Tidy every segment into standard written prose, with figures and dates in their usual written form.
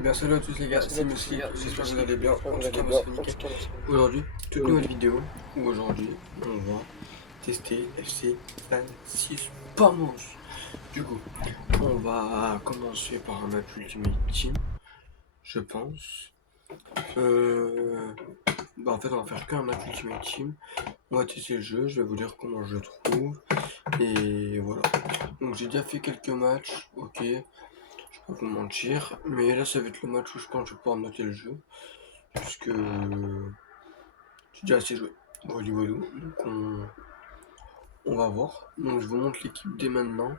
Et bien salut à tous les gars, c'est Musli, j'espère que vous allez bien. En tout cas, moi c'est nickel. Aujourd'hui, toute nouvelle vidéo où aujourd'hui on va tester FC 26 pas manche. Du coup, on va commencer par un match Ultimate Team, je pense. En fait, on va faire qu'un match Ultimate Team. On va tester le jeu, je vais vous dire comment je le trouve. Et voilà. Donc j'ai déjà fait quelques matchs, ok. Je vais pas vous mentir, mais là ça va être le match où je pense que je vais pouvoir noter le jeu, puisque j'ai déjà assez joué. Voilà, voilà. Donc on va voir. Donc je vous montre l'équipe dès maintenant.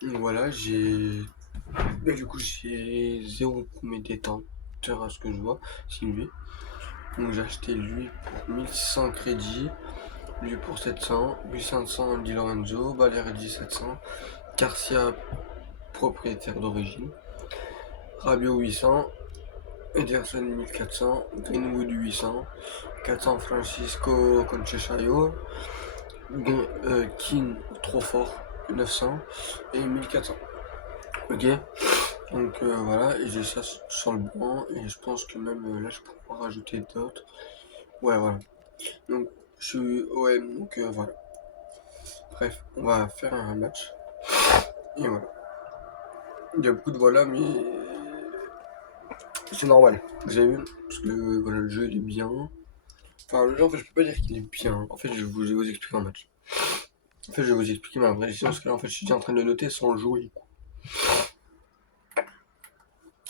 Donc voilà, du coup j'ai 0 pour mes détenteurs à ce que je vois, Sylvie. Donc j'ai acheté lui pour 1600 crédits, lui pour 700, 8500 Di Lorenzo, Balerdi 700, Garcia propriétaire d'origine, Rabiot 800, Ederson 1400, Greenwood 800, 400 Francisco Conceição, Keane trop fort 900 et 1400. Ok, donc voilà, et j'ai ça sur le banc et je pense que même là je pourrais en rajouter d'autres. Ouais, voilà. Donc je suis OM, donc voilà. Bref, on va faire un match et voilà. Il y a beaucoup de voilà, mais c'est normal. Vous avez vu, parce que voilà, le jeu il est bien. Enfin, le jeu, en fait, je peux pas dire qu'il est bien. En fait, je vais vous expliquer un match. En fait, je vais vous expliquer ma vraie décision parce que là, en fait, je suis déjà en train de noter sans jouer.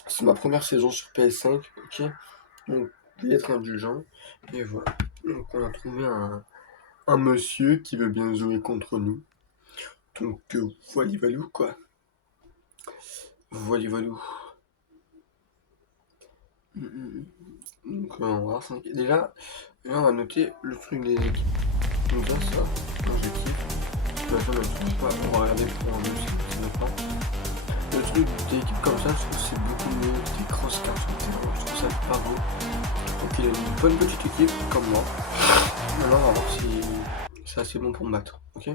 C'est ma première saison sur PS5, ok. Donc, je vais être indulgent. Et voilà. Donc, on a trouvé un monsieur qui veut bien jouer contre nous. Donc, voilà, valou, quoi. Voilà, valou. Donc, on va voir. Déjà, là, on va noter le truc des équipes. Donc, là, ça, moi, je kiffe. Maintenant, on va regarder pour un monsieur qui ne veut pas. Le truc d'équipe comme ça, je trouve que c'est beaucoup mieux que des grosses cartes sur le terrain. Je trouve ça pas beau. Donc il a une bonne petite équipe comme moi. Maintenant on va voir si c'est assez bon pour me battre. Ok.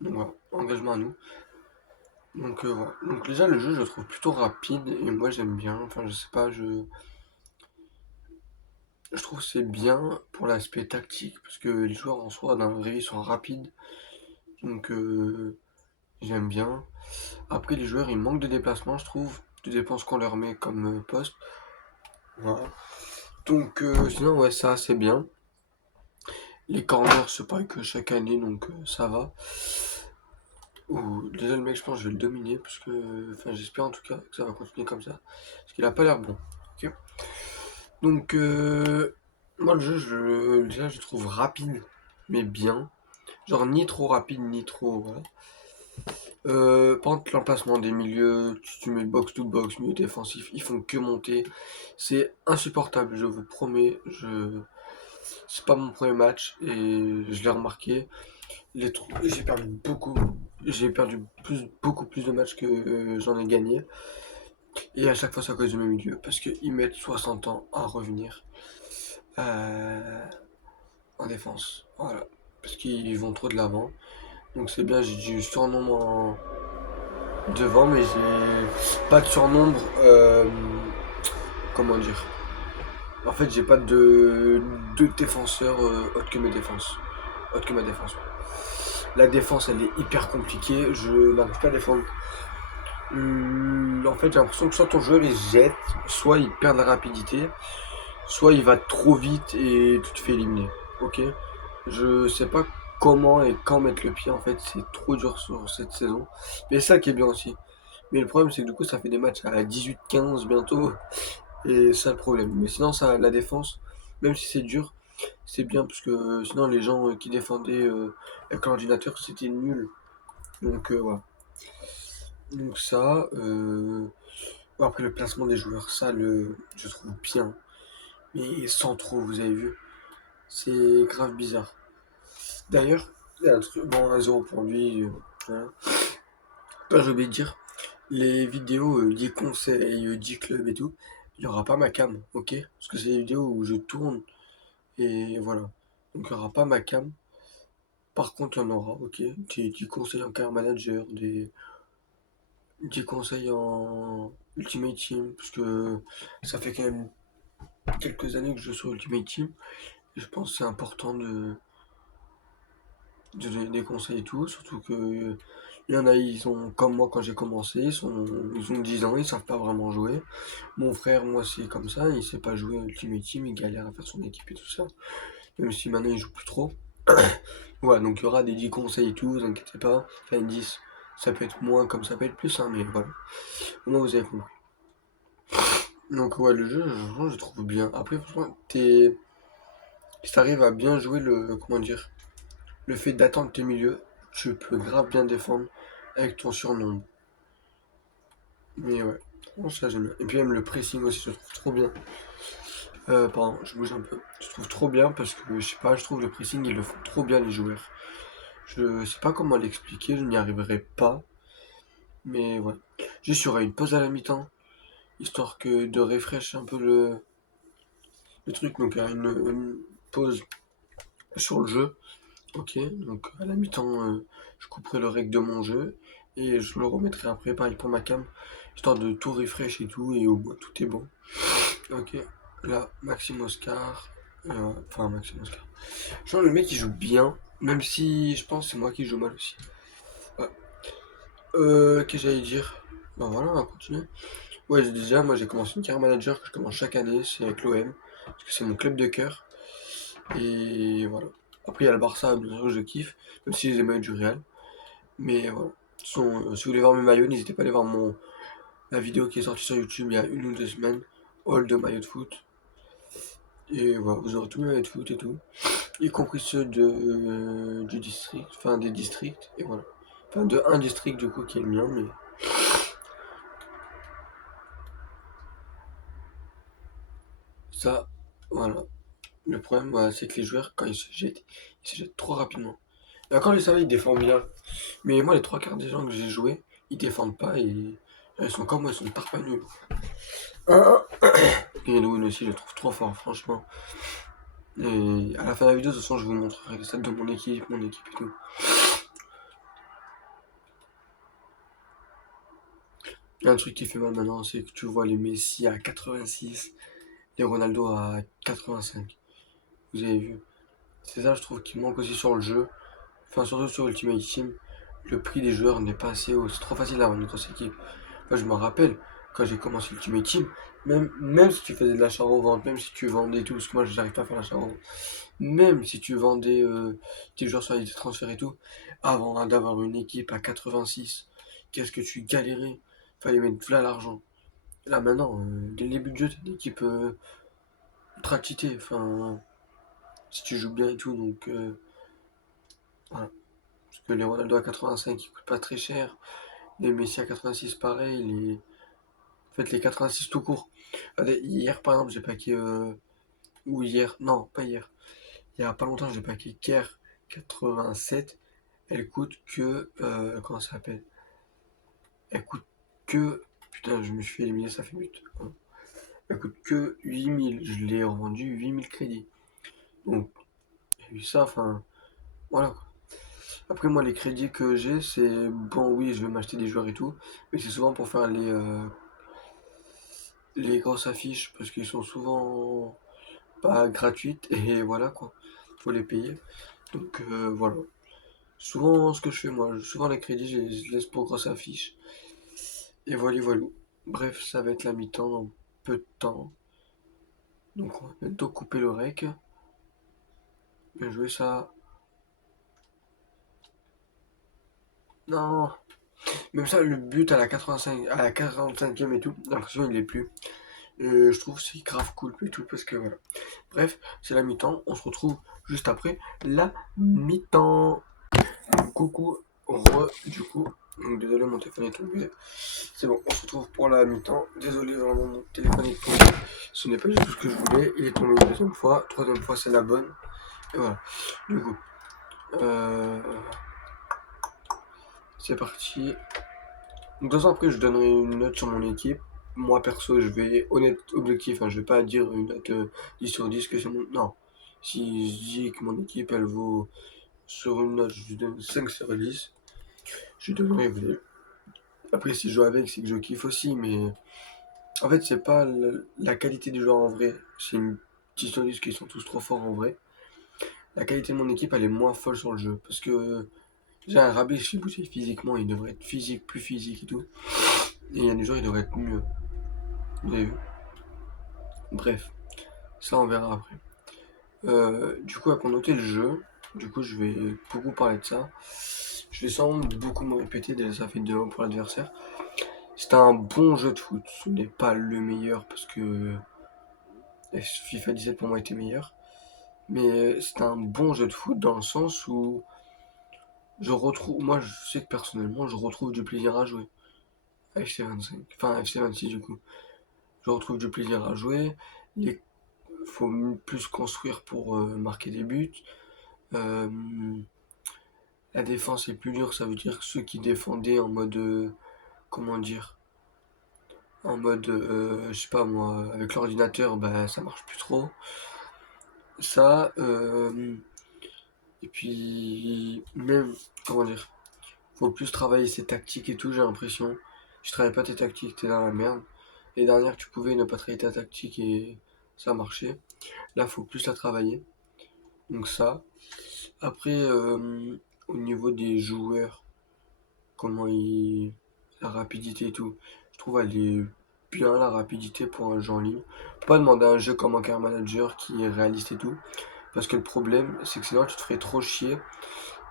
Donc voilà, engagement à nous. Donc voilà. Donc déjà le jeu je le trouve plutôt rapide et moi j'aime bien. Enfin je sais pas, je trouve que c'est bien pour l'aspect tactique parce que les joueurs en soi dans la vraie vie sont rapides. Donc j'aime bien. Après les joueurs ils manquent de déplacement je trouve. Tout dépend ce qu'on leur met comme poste. Voilà. Donc sinon ouais ça c'est bien. Les corners c'est pareil que chaque année donc ça va. Déjà le mec je pense que je vais le dominer parce que. Enfin j'espère en tout cas que ça va continuer comme ça. Parce qu'il a pas l'air bon. Ok. Donc moi le jeu déjà je le trouve rapide mais bien. Genre ni trop rapide ni trop. Voilà. Par contre l'emplacement des milieux, tu mets box to box, milieu défensif, ils font que monter. C'est insupportable, je vous promets. C'est pas mon premier match et je l'ai remarqué. J'ai perdu beaucoup. J'ai perdu beaucoup plus de matchs que j'en ai gagné. Et à chaque fois, c'est à cause de mes milieux. Parce qu'ils mettent 60 ans à revenir euh, en défense. Voilà. Parce qu'ils vont trop de l'avant. Donc c'est bien, j'ai du surnombre devant, mais j'ai pas de surnombre. Comment dire? En fait, j'ai pas de défenseurs autres que mes défenses. Autre que ma défense. La défense, elle est hyper compliquée. Je n'arrive pas à défendre. En fait, j'ai l'impression que soit ton joueur il jette, soit il perd de la rapidité, soit il va trop vite et tu te fais éliminer. Ok. Je sais pas comment et quand mettre le pied. En fait, c'est trop dur sur cette saison. Mais ça qui est bien aussi. Mais le problème, c'est que du coup, ça fait des matchs à 18-15 bientôt. Et c'est ça le problème. Mais sinon, ça, la défense, même si c'est dur, c'est bien parce que sinon les gens qui défendaient avec l'ordinateur c'était nul. Donc voilà. Donc ça, bon, après le placement des joueurs, ça je trouve bien. Mais sans trop, vous avez vu. C'est grave bizarre. D'ailleurs, il y a un truc, bon, un zéro pour lui. Voilà. Toi, j'ai oublié de dire, les vidéos, les conseils, 10 clubs et tout, il n'y aura pas ma cam, ok? Parce que c'est des vidéos où je tourne et voilà. Donc il n'y aura pas ma cam. Par contre, il y en aura, ok. Des conseils en carrière manager, des. 10 conseils en Ultimate Team, parce que ça fait quand même quelques années que je joue sur Ultimate Team, et je pense que c'est important de donner des conseils et tout, surtout que il y en a, ils ont, comme moi quand j'ai commencé, ils ont 10 ans, ils savent pas vraiment jouer. Mon frère, moi, c'est comme ça, il sait pas jouer à Ultimate Team, il galère à faire son équipe et tout ça, même si maintenant il joue plus trop. Ouais, donc il y aura des 10 conseils et tout, vous inquiétez pas, enfin 10, ça peut être moins comme ça peut être plus, hein, mais voilà, au moins vous avez compris. Donc ouais, le jeu, je trouve bien. Après, franchement, si t'arrives à bien jouer comment dire, le fait d'attendre tes milieux, tu peux grave bien défendre avec ton surnombre. Mais ouais, franchement, ça j'aime bien. Et puis même le pressing aussi, je trouve trop bien. Pardon, je bouge un peu. Je trouve trop bien parce que, je sais pas, je trouve le pressing, ils le font trop bien les joueurs. Je sais pas comment l'expliquer, je n'y arriverai pas. Mais ouais. Juste, il y aura une pause à la mi-temps, histoire que de refresh un peu le truc. Donc, il y a une pause sur le jeu. Ok, donc à la mi-temps, je couperai le rec de mon jeu et je le remettrai après, pareil pour ma cam, histoire de tout refresh et tout, et au bout, tout est bon. Ok, là, Maxime Oscar, enfin Maxime Oscar. Je pense que le mec il joue bien, même si je pense que c'est moi qui joue mal aussi. Ouais. Qu'est-ce que j'allais dire? Ben voilà, on va continuer. Ouais, déjà, moi j'ai commencé une carrière manager que je commence chaque année, c'est avec l'OM, parce que c'est mon club de cœur, et voilà. Après, il y a le Barça, bien sûr, que je kiffe, même si les maillots du Real. Mais voilà. Si vous voulez voir mes maillots, n'hésitez pas à aller voir la vidéo qui est sortie sur YouTube il y a 1 ou 2 semaines, All de maillots de foot. Et voilà, vous aurez tous mes maillots de foot et tout, y compris ceux du district, enfin des districts, et voilà. Enfin, de un district du coup qui est le mien, mais ça, voilà. Le problème, voilà, c'est que les joueurs, quand ils se jettent trop rapidement. Et encore, les salles, ils défendent bien. Mais moi, les trois quarts des gens que j'ai joué, ils défendent pas et ils sont comme moi, ils sont tarpanuls. Et Edwin aussi, je le trouve trop fort, franchement. Et à la fin de la vidéo, de toute façon, je vous montrerai les stats de mon équipe et tout. Il y a un truc qui fait mal maintenant, c'est que tu vois les Messi à 86, les Ronaldo à 85. Vous avez vu? C'est ça, je trouve, qui manque aussi sur le jeu. Enfin, surtout sur Ultimate Team. Le prix des joueurs n'est pas assez haut. C'est trop facile d'avoir une grosse équipe. Moi, je me rappelle, quand j'ai commencé Ultimate Team, même si tu faisais de l'achat-revente, même si tu vendais tout, parce que moi, j'arrive pas à faire l'achat-revente, même si tu vendais tes joueurs sur les transferts et tout, avant d'avoir une équipe à 86, qu'est-ce que tu galérais? Fallait mettre là l'argent. Là maintenant, dès le début de jeu, t'as une équipe ultra cheatée. Enfin, si tu joues bien et tout, donc voilà. Parce que les Ronaldo à 85, ils coûtent pas très cher. Les Messi à 86, pareil. En fait, les 86 tout court. Allez, hier, par exemple, j'ai paqué. Ou hier, non, pas hier. Il y a pas longtemps, j'ai paqué Kerr 87. Elle coûte que. Comment ça s'appelle? Elle coûte que. Putain, je me suis fait éliminer, ça fait but. Hein. Elle coûte que 8000. Je l'ai revendu 8000 crédits. Donc, j'ai eu ça, enfin. Voilà. Après, moi, les crédits que j'ai, c'est. Bon, oui, je vais m'acheter des joueurs et tout. Mais c'est souvent pour faire les grosses affiches. Parce qu'ils sont souvent pas gratuites. Et voilà, quoi. Faut les payer. Donc, voilà. Souvent, ce que je fais, moi, souvent les crédits, je les laisse pour grosses affiches. Et voilà, voilà. Bref, ça va être la mi-temps dans peu de temps. Donc, on va bientôt couper le rec. Bien joué, ça. Non. Même ça, le but à la 85, à la 45e et tout, l'impression il est plus. Je trouve que c'est grave cool et tout parce que voilà. Bref, c'est la mi-temps. On se retrouve juste après la mi-temps. Coucou, du coup. Donc, désolé, mon téléphone est tombé. C'est bon, on se retrouve pour la mi-temps. Désolé, vraiment, mon téléphone est tombé. Ce n'est pas du tout ce que je voulais. Il est tombé une deuxième fois. Troisième fois, c'est la bonne. Et voilà. Du coup, euh, c'est parti. Donc, 2 ans après, je donnerai une note sur mon équipe. Moi, perso, je vais honnête, objectif. Hein, je vais pas dire une note 10 sur 10 que c'est mon. Non. Si je dis que mon équipe, elle vaut sur une note, je lui donne 5 sur 10. Je donnerai Après, si je joue avec, c'est que je kiffe aussi, mais en fait, c'est pas la qualité des joueurs en vrai. C'est une petite chose qu'ils sont tous trop forts en vrai. La qualité de mon équipe, elle est moins folle sur le jeu. Parce que j'ai un rabais chez Boucher physiquement, il devrait être physique, plus physique et tout. Et il y a des joueurs, ils devraient être mieux. Vous avez vu? Bref, ça on verra après. Du coup, pour noter le jeu, du coup, je vais beaucoup parler de ça. Je vais sans beaucoup me répéter, déjà ça fait 2-1 pour l'adversaire. C'est un bon jeu de foot. Ce n'est pas le meilleur parce que FIFA 17 pour moi était meilleur. Mais c'est un bon jeu de foot dans le sens où je retrouve, moi je sais que personnellement, je retrouve du plaisir à jouer à FC25, enfin à FC26 du coup. Je retrouve du plaisir à jouer. Il faut plus construire pour marquer des buts. Euh, la défense est plus dure, ça veut dire que ceux qui défendaient en mode, comment dire, en mode, je sais pas moi, avec l'ordinateur, bah ça marche plus trop. Ça, et puis même, comment dire, faut plus travailler ses tactiques et tout, j'ai l'impression. Tu travailles pas tes tactiques, t'es dans la merde. Les dernières, tu pouvais ne pas travailler ta tactique et ça marchait. Là, faut plus la travailler. Donc ça. Après, au niveau des joueurs, comment ils... la rapidité et tout, je trouve elle est bien la rapidité pour un jeu en ligne. Faut pas demander un jeu comme un Car Manager qui est réaliste et tout. Parce que le problème, c'est que sinon tu te ferais trop chier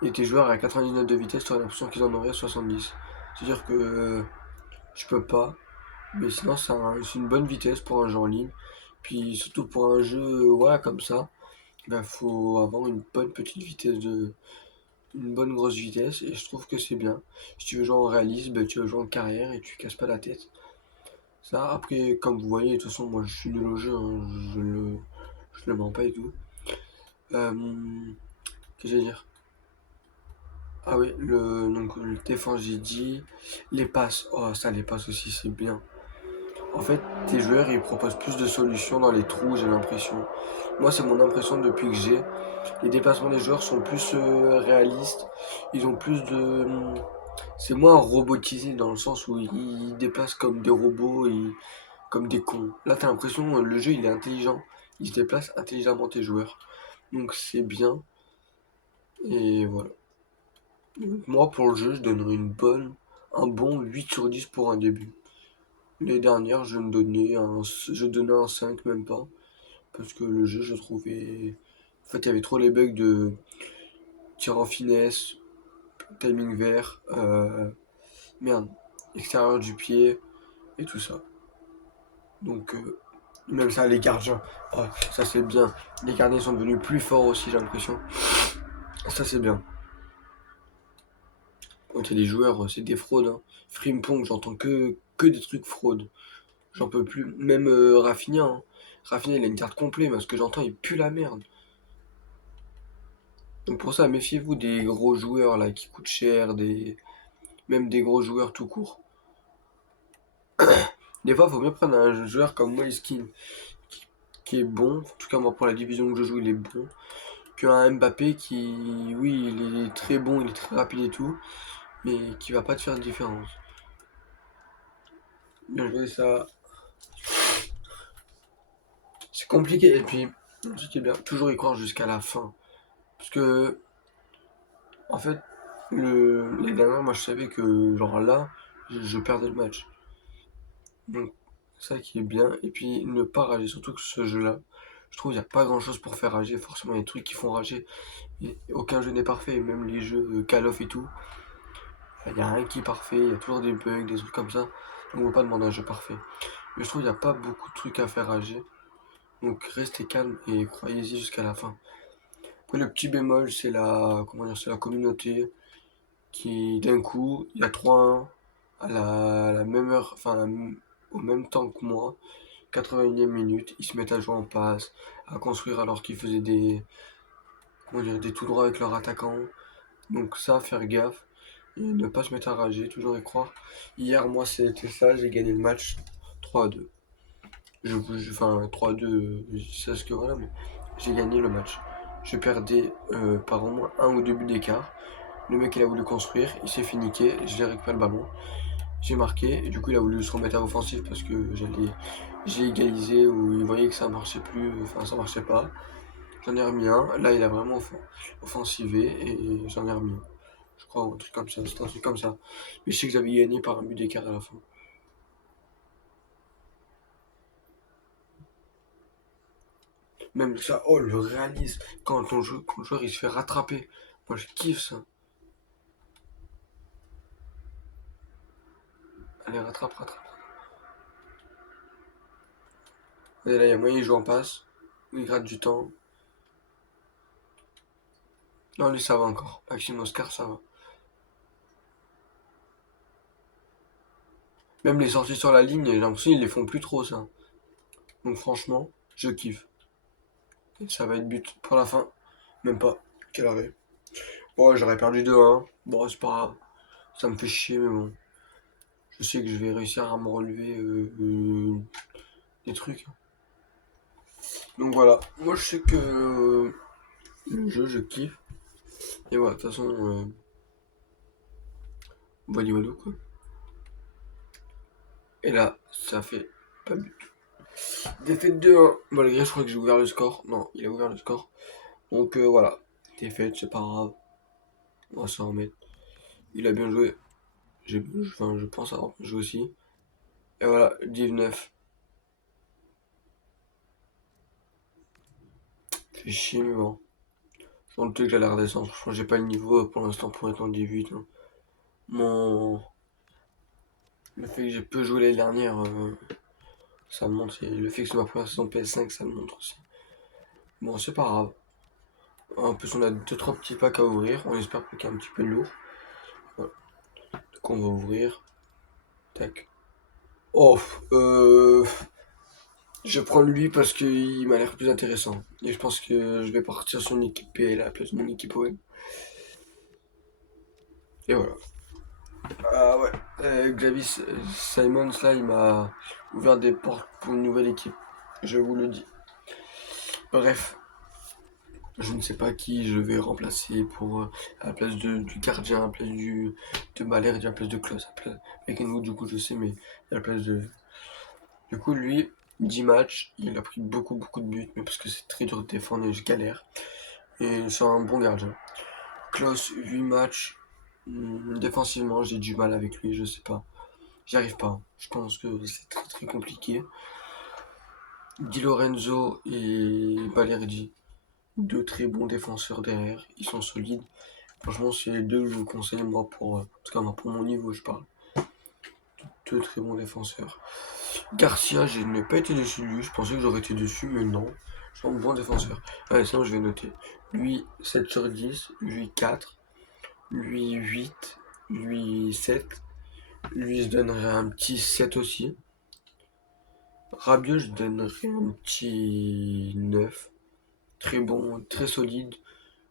et tes joueurs à 99 de vitesse, tu aurais l'impression qu'ils en auraient 70. C'est-à-dire que je peux pas, mais sinon c'est une bonne vitesse pour un jeu en ligne. Puis surtout pour un jeu voilà, comme ça, il faut avoir une bonne petite vitesse une bonne grosse vitesse et je trouve que c'est bien. Si tu veux jouer en réalisme, ben, tu veux jouer en carrière et tu casses pas la tête. Ça, après, comme vous voyez, de toute façon, moi je suis nul au jeu, hein, je le mens pas et tout. Qu'est-ce que je vais dire? Ah oui, donc, le défense, j'ai dit. Les passes, oh, ça, les passes aussi, c'est bien. En fait, tes joueurs, ils proposent plus de solutions dans les trous, j'ai l'impression. Moi, c'est mon impression depuis que j'ai. Les déplacements des joueurs sont plus réalistes. Ils ont plus de. C'est moins robotisé dans le sens où ils déplacent comme des robots, comme des cons. Là, t'as l'impression le jeu, il est intelligent. Il se déplace intelligemment tes joueurs. Donc, c'est bien. Et voilà. Donc, moi, pour le jeu, je donnerais un bon 8 sur 10 pour un début. Les dernières, je donnais un 5 même pas. Parce que le jeu, je trouvais. En fait, il y avait trop les bugs de tir en finesse, timing vert, merde, extérieur du pied et tout ça. Donc, même ça, les gardiens, oh, ça c'est bien. Les gardiens sont devenus plus forts aussi, j'ai l'impression. Ça c'est bien. Quand il y a des joueurs, c'est des fraudes. Hein. Frimpong, j'entends que des trucs fraudes. J'en peux plus. Même Rafinha. Hein. Rafinha, il a une carte complète, mais ce que j'entends, il pue la merde. Donc pour ça, méfiez-vous des gros joueurs là qui coûtent cher, même des gros joueurs tout court. Des fois, il faut mieux prendre un joueur comme Moiskin qui est bon. En tout cas, moi, pour la division où je joue, il est bon. Qu'un Mbappé qui, oui, il est très bon, il est très rapide et tout, mais qui va pas te faire de différence. Bien joué, ça. C'est compliqué. Et puis, ce qui est bien, toujours y croire jusqu'à la fin. Parce que, en fait, les dernières, moi, je savais que, genre là, je perdais le match. Donc, ça qui est bien. Et puis, ne pas rager. Surtout que ce jeu-là, je trouve qu'il n'y a pas grand-chose pour faire rager. Forcément, il y a des trucs qui font rager. Et aucun jeu n'est parfait. Même les jeux Call of et tout. Il n'y a rien qui est parfait. Il y a toujours des bugs, des trucs comme ça. Donc, on ne peut pas demander un jeu parfait. Mais je trouve qu'il n'y a pas beaucoup de trucs à faire rager. Donc, restez calme et croyez-y jusqu'à la fin. Après, le petit bémol, comment dire, c'est la communauté qui, d'un coup, il y a 3-1 à la même heure, enfin, au même temps que moi. 81e minute, ils se mettent à jouer en passe, à construire alors qu'ils faisaient comment dire, des tout droits avec leur attaquant. Donc ça, faire gaffe et ne pas se mettre à rager, toujours y croire. Hier, moi, c'était ça, j'ai gagné le match 3-2. Enfin, 3-2, je sais ce que voilà, mais j'ai gagné le match. Je perdais par au moins un ou deux buts d'écart. Le mec, il a voulu construire, il s'est fait niquer, je l'ai récupéré le ballon. j'ai marqué, et du coup il a voulu se remettre à offensif parce que j'ai égalisé ou il voyait que ça marchait plus, enfin ça marchait pas. J'en ai remis un, là il a vraiment offensivé et j'en ai remis un. Je crois un truc comme ça, c'était un truc comme ça. Mais je sais que j'avais gagné par un but d'écart à la fin. Même ça, oh le réalisme, quand le joueur il se fait rattraper. Moi je kiffe ça. Allez rattrape, rattrape. Et là il y a moyen il joue en passe, ou il gratte du temps. Non lui ça va encore, Maxime Oscar ça va. Même les sorties sur la ligne, j'ai l'impression qu'ils les font plus trop ça. Donc franchement, je kiffe. Et ça va être but pour la fin. Même pas. Quel arrêt. Bon, j'aurais perdu 2-1. Bon, c'est pas grave. Ça me fait chier, mais bon. Je sais que je vais réussir à me relever des trucs. Donc voilà. Moi, je sais que le jeu, je kiffe. Et voilà, de toute façon, voilà, voilà, quoi. Et là, ça fait pas but. Défaite 2-1. Malgré, je crois que j'ai ouvert le score. Non, il a ouvert le score. Donc voilà. Défaite, c'est pas grave. On va s'en remettre. Il a bien joué. Enfin, je pense avoir bien joué aussi. Et voilà, 19. Fait chier, mais bon. Je pense que j'allais redescendre. Je pense que j'ai pas le niveau pour l'instant pour être en 18. Hein. Mon... Le fait que j'ai peu joué l'année dernière, ça me montre. Et le fait que c'est ma première saison PS5, ça me montre aussi. Bon, c'est pas grave. En plus, on a 2-3 petits packs à ouvrir. On espère qu'il y a un petit peu de lourd. Voilà. Donc, on va ouvrir. Tac. Oh, je prends lui parce qu'il m'a l'air plus intéressant. Et je pense que je vais partir sur une équipe PL à la place de mon équipe OM. Et voilà. Ah ouais, Xavis Simons là, il m'a ouvert des portes pour une nouvelle équipe. Je vous le dis. Bref, je ne sais pas qui je vais remplacer pour à la place du gardien, à la place de Balerdi, à la place de Klose. Avec nous, du coup, je sais, mais à la place de. Du coup, lui, 10 matchs, il a pris beaucoup de buts, mais parce que c'est très dur de défendre et je galère. Et c'est un bon gardien. Klose, 8 matchs. Défensivement, j'ai du mal avec lui, je sais pas. J'y arrive pas. Je pense que c'est très compliqué. Di Lorenzo et Balerdi, deux très bons défenseurs derrière. Ils sont solides. Franchement, c'est les deux que je vous conseille, moi, en tout cas, moi, pour mon niveau, je parle. Deux très bons défenseurs. Garcia, je n'ai pas été dessus de lui. Je pensais que j'aurais été dessus, mais non. C'est un bon défenseur. Allez, sinon, je vais noter. Lui, 7 sur 10. Lui, 4. Lui, 8. Lui, 7. Lui, je donnerais un petit 7 aussi. Rabiot, je donnerais un petit 9. Très bon, très solide.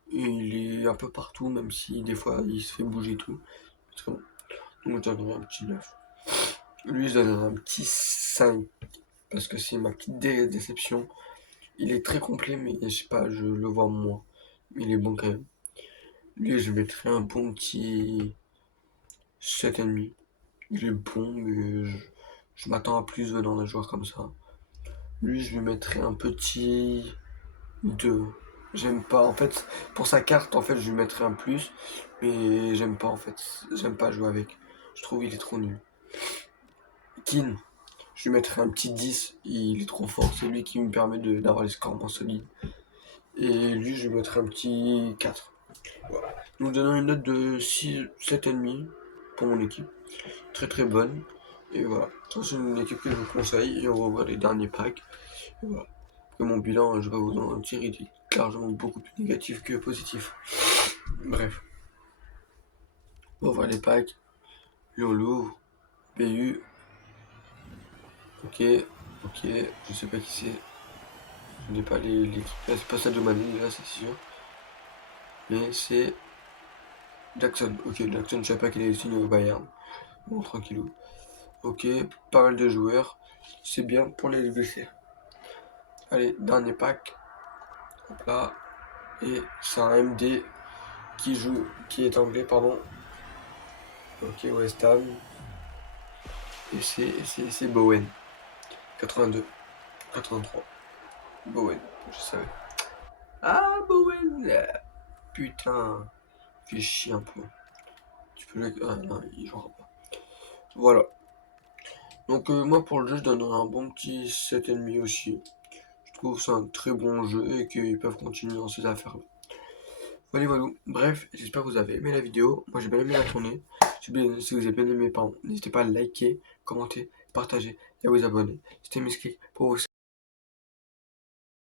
Il est un peu partout, même si des fois il se fait bouger tout. Très bon. Donc je donnerais un petit 9. Lui, je donnerais un petit 5. Parce que c'est ma petite déception. Il est très complet, mais je sais pas, je le vois moins. Mais il est bon quand même. Lui, je mettrais un bon petit 7,5. Il est bon, mais je m'attends à plus venant d'un joueur comme ça. Lui, je lui mettrais un petit 2. J'aime pas, en fait, pour sa carte, en fait, je lui mettrais un plus, mais j'aime pas, en fait. J'aime pas jouer avec. Je trouve il est trop nul. Keane, je lui mettrais un petit 10. Il est trop fort, c'est lui qui me permet d'avoir les scores moins solides. Et lui, je lui mettrais un petit 4. Voilà. Nous donnons une note de 6, 7,5 pour mon équipe. Très bonne. Et voilà. Ça, c'est une équipe que je vous conseille. Et on va voir les derniers packs. Et voilà. Et mon bilan, je vais vous en dire, il est largement beaucoup plus négatif que positif. Bref. On va voir les packs. Et on l'ouvre. BU. Ok. Ok. Je sais pas qui c'est. Je n'ai pas l'équipe. Là, c'est pas Sadio Mané, là, c'est sûr. Mais c'est Jackson. Ok, Jackson, je sais pas qu'il est signé au Bayern. Bon, tranquillou. Ok, pas mal de joueurs. C'est bien pour les LBC. Allez, dernier pack. Hop là. Et c'est un MD qui est anglais, pardon. Ok, West Ham. Et c'est Bowen. 82. 83. Bowen, je savais. Ah, Bowen! Putain, fais chier un peu. Tu peux le. Ah non, il jouera pas. Voilà. Donc, moi, pour le jeu, je donnerais un bon petit 7,5 aussi. Je trouve c'est un très bon jeu et qu'ils peuvent continuer dans ces affaires-là. Voilà, voilà. Bref, j'espère que vous avez aimé la vidéo. Moi, j'ai bien aimé la tournée. Si vous avez bien aimé, pardon, n'hésitez pas à liker, commenter, partager et à vous abonner. C'était Miski pour vous.